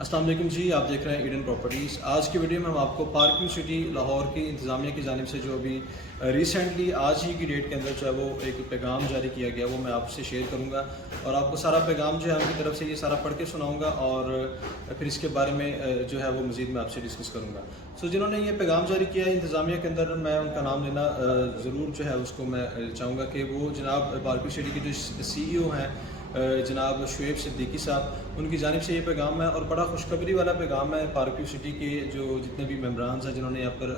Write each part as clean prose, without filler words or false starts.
अस्सलाम वालेकुम जी, आप देख रहे हैं ईडन प्रॉपर्टीज़। आज की वीडियो में हम आपको पार्क व्यू सिटी लाहौर की इंतज़ामिया की जानिब से जो अभी रिसेंटली आज ही की डेट के अंदर जो है वो एक पैगाम जारी किया गया, वो मैं आपसे शेयर करूंगा और आपको सारा पैगाम जो है उनकी तरफ से ये सारा पढ़ के सुनाऊंगा और फिर इसके बारे में जो है वो मज़ीद मैं आपसे डिस्कस करूंगा। जिन्होंने ये पैगाम जारी किया है इंतज़ामिया के अंदर, मैं उनका नाम लेना ज़रूर जो है उसको मैं चाहूँगा कि वो जनाब पार्क व्यू सिटी के जो CEO हैं जनाब शुएब सिद्दीकी साहब, उनकी जानिब से ये पैगाम है और बड़ा खुशखबरी वाला पैगाम है। पार्क व्यू सिटी के जो जितने भी मेम्बरान हैं जिन्होंने यहाँ पर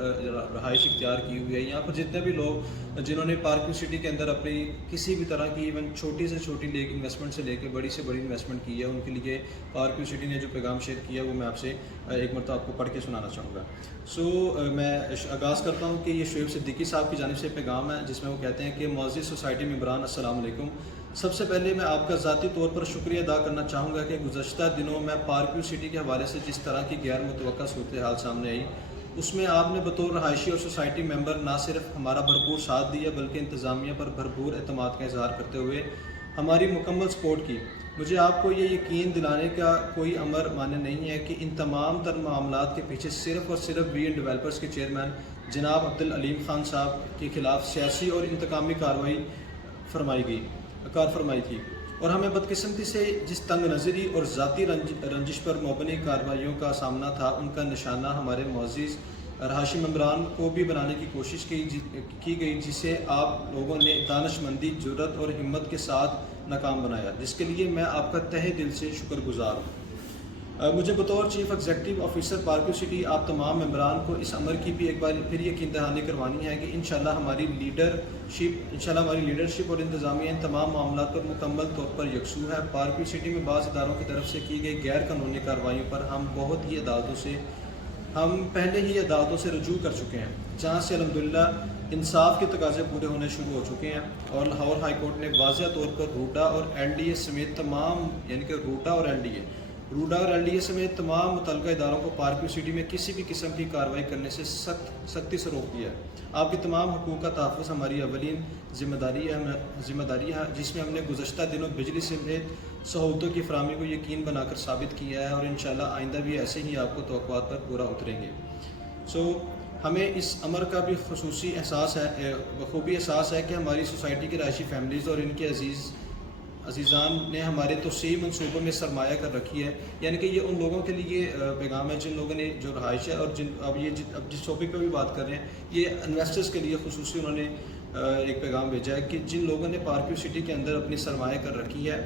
रहाइश इख्तियार की हुई है, यहाँ पर जितने भी लोग जिन्होंने पार्क व्यू सिटी के अंदर अपनी किसी भी तरह की इवन छोटी से छोटी इन्वेस्टमेंट से लेकर बड़ी से बड़ी इन्वेस्टमेंट की है, उनके लिए पार्क व्यू सिटी ने जो पैगाम शेयर किया वो मैं आपसे एक मरतबा आपको पढ़ के सुनाना चाहूँगा। मैं आगाज़ करता हूँ कि ये शुएब सिद्दीकी साहब की जानिब से पैगाम है जिसमें वो कहते हैं कि मुअज़्ज़िज़ सोसाइटी मेम्बरान अस्सलाम वालेकुम। सबसे पहले मैं आपका ज़ाती तौर पर शुक्रिया अदा करना चाहूँगा कि गुज़श्ता दिनों में पार्क व्यू सिटी के हवाले से जिस तरह की गैर मुतवक्का सूरत हाल सामने आई, उसमें आपने बतौर रहायशी और सोसाइटी मेंबर ना सिर्फ हमारा भरपूर साथ दिया बल्कि इंतज़ामिया पर भरपूर एतमाद का इजहार करते हुए हमारी मुकम्मल सपोर्ट की। मुझे आपको ये यकीन दिलाने का कोई अमर माने नहीं है कि इन तमाम तर मामलात के पीछे सिर्फ़ और सिर्फ वी एन डेवलपर्स के चेयरमैन जनाब अब्दुल अलीम खान साहब के ख़िलाफ़ सियासी और इंतकामी कार्रवाई फरमाई थी और हमें बदकिस्मती से जिस तंग नज़री और ज़ाती रंजिश पर मबनी कार्रवाइयों का सामना था, उनका निशाना हमारे मुअज़्ज़िज़ रहायशी मेम्बरान को भी बनाने की कोशिश की गई, जिसे आप लोगों ने दानिशमंदी, जुर्रत और हिम्मत के साथ नाकाम बनाया, जिसके लिए मैं आपका तहे दिल से शुक्रगुजार हूँ। मुझे बतौर chief executive officer park view city आप तमाम मेम्बरान को इस अमर की भी एक बार फिर यकीन दहानी करवानी है कि इंशाल्लाह हमारी लीडरशिप और इंतज़ामिया इन तमाम मामलों पर मुकम्मल तौर पर यकसू है। पार्क व्यू सिटी में बाज़ इदारों की तरफ से की गई गैर कानूनी कार्रवाइयों पर हम पहले ही अदालतों से रजू कर चुके हैं, जहाँ से अल्हम्दुलिल्लाह इंसाफ के तकाज़े पूरे होने शुरू हो चुके हैं और लाहौर हाई कोर्ट ने वाज़ेह तौर पर रूडा और LDA समेत तमाम तमाम मुतल्लिक़ा इदारों को पार्क व्यू सिटी में किसी भी किस्म की कार्रवाई करने से सख्ती से रोक दिया है। आपके तमाम हुकूक़ का तहफ़्फ़ुज़ हमारी अवलीन ज़िम्मेदारी है, जिसमें हमने गुज़श्ता दिनों बिजली समेत सहूलतों की फराहमी को यकीन बनाकर साबित किया है और इंशाल्लाह आइंदा भी ऐसे ही आपको तवक्कुआत पर पूरा उतरेंगे। हमें इस अमर का भी बखूबी एहसास है कि हमारी सोसाइटी की रहायशी फैमिलीज़ और इनके अजीज़ान ने हमारे तोसीह मनसूबों में सरमाया कर रखी है। यानी कि ये उन लोगों के लिए पैगाम है जिन लोगों ने जो रहाइश है और अब जिस टॉपिक पर भी बात कर रहे हैं, ये इन्वेस्टर्स के लिए खुसूसी उन्होंने एक पैगाम भेजा है कि जिन लोगों ने पार्क व्यू सिटी के अंदर अपनी सरमाया कर रखी है,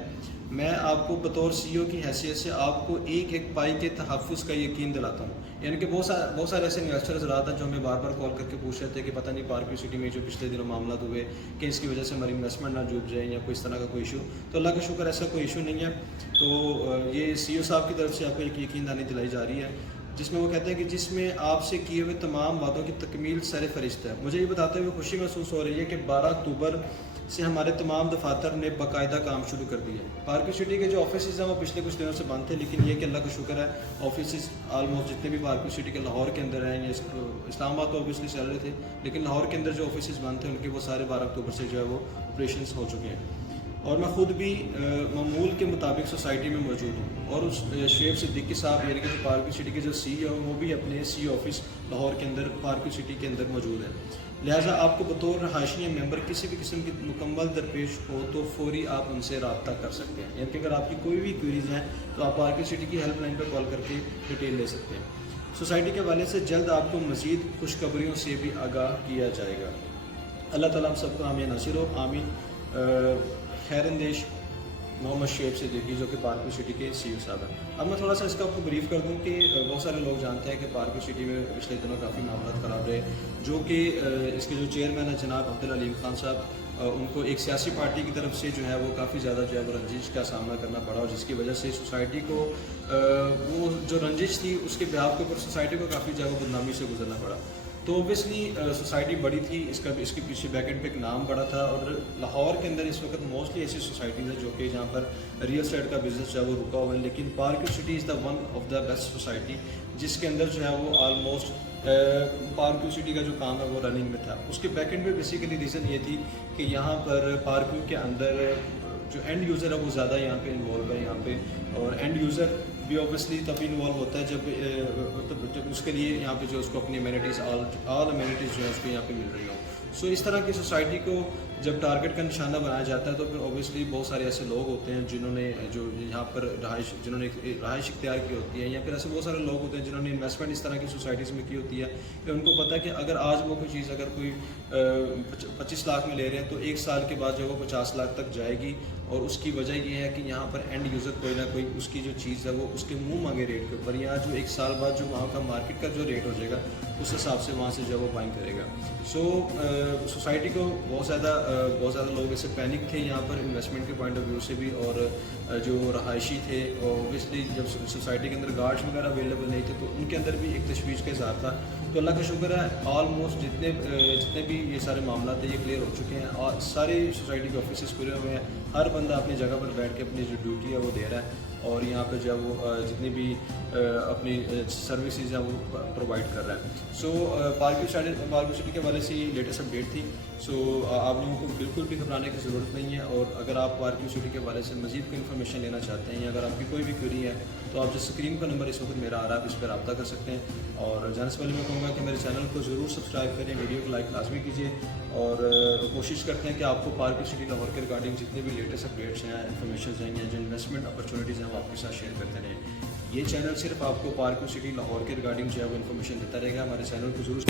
मैं आपको बतौर CEO की हैसियत से आपको एक एक पाई के तहफ़्फ़ुज़ का यकीन दिलाता हूँ। यानी कि बहुत सारे ऐसे इन्वेस्टर्स रहा था जो हमें बार बार कॉल करके पूछ रहे थे कि पता नहीं पार्क व्यू सिटी में जो पिछले दिनों मामला हुए कि इसकी वजह से हमारी इन्वेस्टमेंट ना डूब जाए या कोई इस तरह का कोई इशू। तो अल्लाह का शुक्र ऐसा कोई इशू नहीं है। तो ये CEO साहब की तरफ से आपको एक यकीन दहानी दिलाई जा रही है, जिसमें वो कहते हैं कि जिसमें आपसे किए हुए तमाम वादों की तकमील सर फरिश्त है। मुझे ये बताते हुए खुशी महसूस हो रही है कि 12 अक्टूबर से हमारे तमाम दफातर ने बाकायदा काम शुरू कर दिया है। पार्क व्यू सिटी के जो ऑफिस हैं वो पिछले कुछ दिनों से बंद थे, लेकिन ये कि अल्लाह का शुक्र है ऑफिस आलमोस्ट जितने भी पार्क व्यू सिटी के लाहौर के अंदर हैं, या इस्लामाबाद तो ऑब्वियसली चल रहे थे, लेकिन लाहौर के अंदर जो ऑफिस बंद थे उनके वो सारे 12 अक्टूबर से जो है वो ऑपरेशन हो चुके हैं। और मैं ख़ुद भी मामूल के मुताबिक सोसाइटी में मौजूद हूँ और उस शुएब सिद्दीकी साहब यानी कि जो पार्क व्यू सिटी के जो CEO हैं वो भी अपने CEO ऑफिस लाहौर के अंदर पार्क व्यू सिटी के अंदर मौजूद है। लिहाजा आपको बतौर रहायशी मेंबर किसी भी किस्म की मुकम्मल दरपेश हो तो फौरी आप उनसे रब्ता कर सकते हैं। यानी कि अगर आपकी कोई भी क्वेरीज हैं तो आप पार्क व्यू सिटी की हेल्पलाइन पर कॉल करके डिटेल ले सकते हैं। सोसाइटी के हवाले से जल्द आपको मज़ीद खुशखबरियों से भी आगाह किया जाएगा। अल्लाह ताला हम सबको आमीन नासिर हो, आमीन। खैरंदेश मोहम्मद शुएब सिद्दीकी जो कि पार्क व्यू सिटी के CEO साहब हैं। अब मैं थोड़ा सा इसका आपको ब्रीफ कर दूं कि बहुत सारे लोग जानते हैं कि पार्क व्यू सिटी में पिछले दिनों काफ़ी मामला ख़राब रहे, जो कि इसके जो चेयरमैन है जनाब अब्दुल अलीम खान साहब, उनको एक सियासी पार्टी की तरफ से जो है वो काफ़ी ज़्यादा जो है वो रंजिश का सामना करना पड़ा और जिसकी वजह से सोसाइटी को वो जो रंजिश थी उसके बिहाफ के ऊपर सोसाइटी को काफ़ी ज़्यादा बदनामी से गुजरना पड़ा। तो ओबियसली सोसाइटी बड़ी थी, इसके पीछे बैकेंड पे एक नाम बड़ा था और लाहौर के अंदर इस वक्त मोस्टली ऐसी सोसाइटीज़ हैं जो कि जहाँ पर रियल एस्टेट का बिजनेस जो है वो रुका हुआ है, लेकिन park view city is the one of the best society जिसके अंदर जो है वो ऑलमोस्ट पार्क व्यू सिटी का जो काम है वो रनिंग में था। उसके बैकेंड पे बेसिकली रीज़न ये थी कि यहाँ पर पार्क व्यू के अंदर जो एंड यूज़र है वो ज़्यादा यहाँ पे इन्वॉल्व है यहाँ पे, और एंड यूज़र بھی اوبیسلی تب انوالو ہوتا ہے جب اس کے لیے یہاں پہ جو اس کو اپنی امینٹیز آل امینٹیز جو ہے اس کو یہاں پہ مل رہی ہوں. سو اس طرح کی سوسائٹی کو جب ٹارگٹ کا نشانہ بنایا جاتا ہے تو پھر اوبیسلی بہت سارے ایسے لوگ ہوتے ہیں جنہوں نے جو یہاں پر جنہوں نے رہائش اختیار کی ہوتی ہے, یا پھر ایسے بہت سارے لوگ ہوتے ہیں جنہوں نے انویسٹمنٹ اس طرح کی سوسائٹیز میں کی ہوتی ہے کہ ان کو پتہ ہے کہ اگر آج وہ کوئی چیز اگر کوئی 25 لاکھ میں لے رہے ہیں تو 1 سال کے بعد جو وہ 50 لاکھ تک جائے گی, اور اس کی وجہ یہ ہے کہ یہاں پر اینڈ یوزر کوئی نہ کوئی اس کی جو چیز ہے وہ اس کے منہ مانگے ریٹ کے اوپر, یا جو 1 سال بعد جو وہاں کا مارکیٹ کا جو ریٹ ہو جائے گا اس حساب سے وہاں سے جو وہ بائنگ کرے گا. سو سوسائٹی کو بہت زیادہ لوگ ایسے پینک تھے یہاں پر انویسٹمنٹ کے پوائنٹ آف ویو سے بھی, اور جو رہائشی تھے اوبیسلی جب سوسائٹی کے اندر گارڈز وغیرہ اویلیبل نہیں تھے تو ان کے اندر بھی ایک تشویش کا اظہار تھا. تو اللہ کا شکر ہے آلموسٹ جتنے بھی یہ سارے معاملات ہیں یہ کلیئر ہو چکے ہیں, اور سارے سوسائٹی کے آفیسز کھلے ہوئے ہیں, ہر بندہ اپنی جگہ پر بیٹھ کے اپنی جو ڈیوٹی ہے وہ دے رہا ہے, اور یہاں پہ جو ہے وہ جتنی بھی اپنی سروسز ہیں وہ پرووائڈ کر رہا ہے. سو پارکیو سٹی کے حوالے سے یہ لیٹسٹ اپڈیٹ تھی. سو آپ لوگوں کو بالکل بھی گھبرانے کی ضرورت نہیں ہے, اور اگر آپ پارکیو سٹی کے حوالے سے مزید کوئی انفارمیشن لینا چاہتے ہیں, یا اگر آپ کی کوئی بھی کوئری ہے تو آپ جو اسکرین پر نمبر اس وقت میرا آ رہا ہے آپ اس پہ رابطہ کر سکتے ہیں. اور جانے سے پہلے میں کہوں گا کہ میرے چینل کو ضرور سبسکرائب کریں, ویڈیو کو لائک لازمی کیجیے, اور کوشش کرتے ہیں کہ آپ کو پارکیو سٹی لاہور کے ریگارڈنگ جتنے بھی لیٹسٹ اپڈیٹس ہیں, انفارمیشنز ہیں, یا جو انویسٹمنٹ اپرچونیٹیز ہیں وہ آپ کے ساتھ شیئر کرتے رہیں. یہ چینل صرف آپ کو پارکیو سٹی لاہور کے ریگارڈنگ جو ہے وہ انفارمیشن دیتا رہے گا. ہمارے چینل کو ضرور